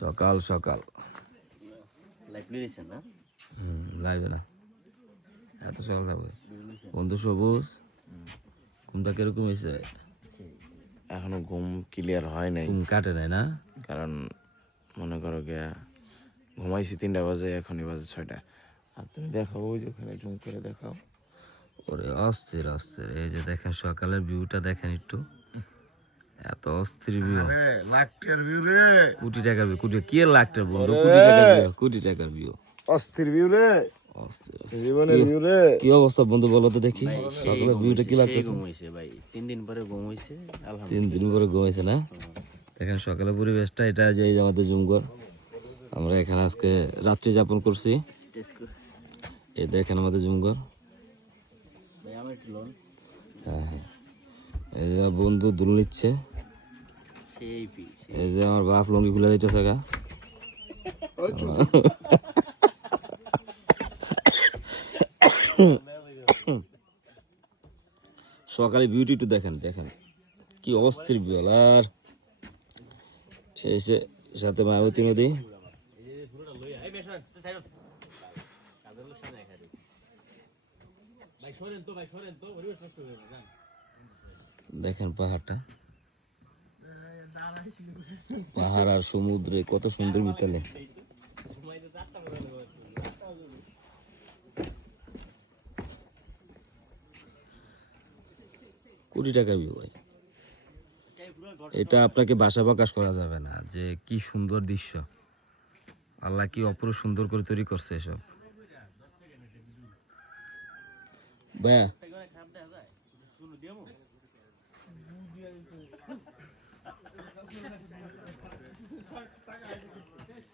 সকাল সকাল লাইভে না এত সকাল যাবে বন্ধু সবুজ ঘুমটা কিরকম হয়েছে? এখনো ঘুম ক্লিয়ার হয় নাই, ঘুম কাটে নাই না? কারণ মনে করো গিয়া ঘুমাইছি 3টা বাজে, এখনই বাজে 6টা। আর তুমি দেখাও, ওই যে ওখানে জুম করে দেখাও। ওরে অস্থির অস্থির, এই যে দেখেন সকালের ভিউটা দেখেন একটু, এত অস্থির ভিউ। লাখটার ভিউ রে, কোটি টাকার ভিউ, কোটি কি লাখ টাকার বন্ধু, কোটি টাকার ভিউ, কোটি টাকার ভিউ, অস্থির ভিউ রে, অস্থির জীবনের ভিউ রে। কি অবস্থা বন্ধু বলো তো দেখি, সকালের ভিউটা কি লাগতেছে? ঘুমাইছে ভাই, 3 দিন পরে ঘুমাইছে, 3 দিন পরে ঘুমাইছে না? দেখেন সকালের পরিবেশটা এটা, যে এই যে আমাদের জুমঘর, আমরা এখানে আজকে রাত্রি যাপন করছি। এই দেখেন আমাদের জুমঘর। হ্যাঁ হ্যাঁ, এই যে বন্ধু দুল নিচ্ছে, এই যে আমার বাপ লঙ্গি খুলে দিতেছে গা। সকালে বিউটি একটু দেখেন, দেখেন কি অস্থির বিল। আর এই যে সাথে মায়াবতী নদী, দেখেন পাহাড়টা, পাহাড় আর সমুদ্রে কত সুন্দর মিতালে। কোটি টাকার ভিউ ভাই, এটা আপনাকে ভাষা প্রকাশ করা যাবে না যে কি সুন্দর দৃশ্য। আল্লাহ কি অপরূপ সুন্দর করে তৈরি করছে এসব। ভাইয়া